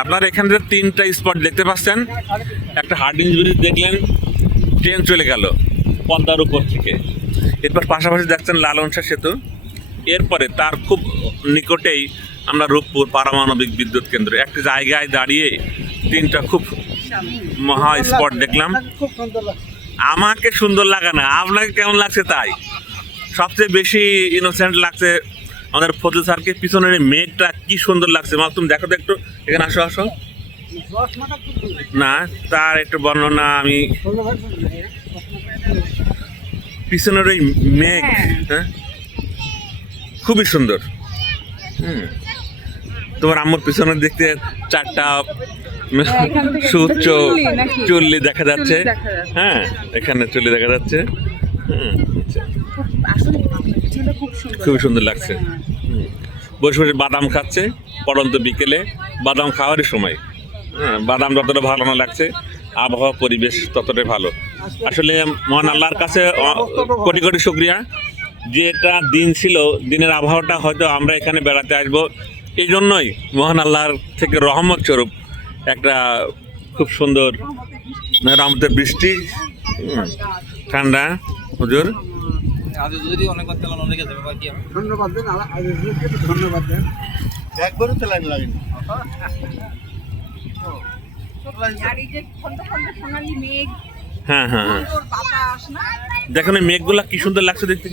আপনার এখানে যে 3টা স্পট দেখতে পাচ্ছেন, একটা হার্ডিঞ্জ ব্রিজ দেখলেন, ট্রেন চলে গেল পদ্মার উপর থেকে। এরপর পাশাপাশি দেখছেন লালন শাহ সেতু। এরপরে তার খুব নিকটেই আমরা রূপপুর পারমাণবিক বিদ্যুৎ কেন্দ্র, একটি জায়গায় দাঁড়িয়ে 3টা খুব মহা স্পট দেখলাম। আমাকে সুন্দর লাগে না, আপনাকে কেমন লাগছে? তাই সবচেয়ে বেশি ইনোসেন্ট লাগছে আমাদের ফজল স্যারকে। পিছনের মেঘটা কি সুন্দর লাগছে, মা তুমি দেখো তো একটু, এখানে আসো আসো না, তার একটু বর্ণনা। আমি পিছনের ওই মেঘ, হ্যাঁ খুবই সুন্দর। তোমার আম্মুর পিছনে দেখতে 4টা সুউচ্চ চুল্লি দেখা যাচ্ছে। হ্যাঁ, এখানে চুল্লি দেখা যাচ্ছে। খুবই সুন্দর লাগছে। বসে বসে বাদাম খাচ্ছে পড়ন্ত বিকেলে, বাদাম খাওয়ারই সময়। হ্যাঁ, বাদাম যতটা ভালো না লাগছে, আবহাওয়া পরিবেশ ততটাই ভালো। আসলে মহান আল্লাহর কাছে কোটি কোটি শুকরিয়া, যেটা দিন ছিল, দিনের আবহাওয়াটা হয়তো আমরা এখানে বেড়াতে আসবো এই জন্যই মহান আল্লাহর থেকে রহমত স্বরূপ একটা খুব সুন্দর রহমতের বৃষ্টি, ঠান্ডা। হুজুর ধন্যবাদ দেন, একবারও চালান লাগেনি। হ্যাঁ হ্যাঁ হ্যাঁ, দেখুন এই মেঘগুলা কি সুন্দর লাগছে দেখতে।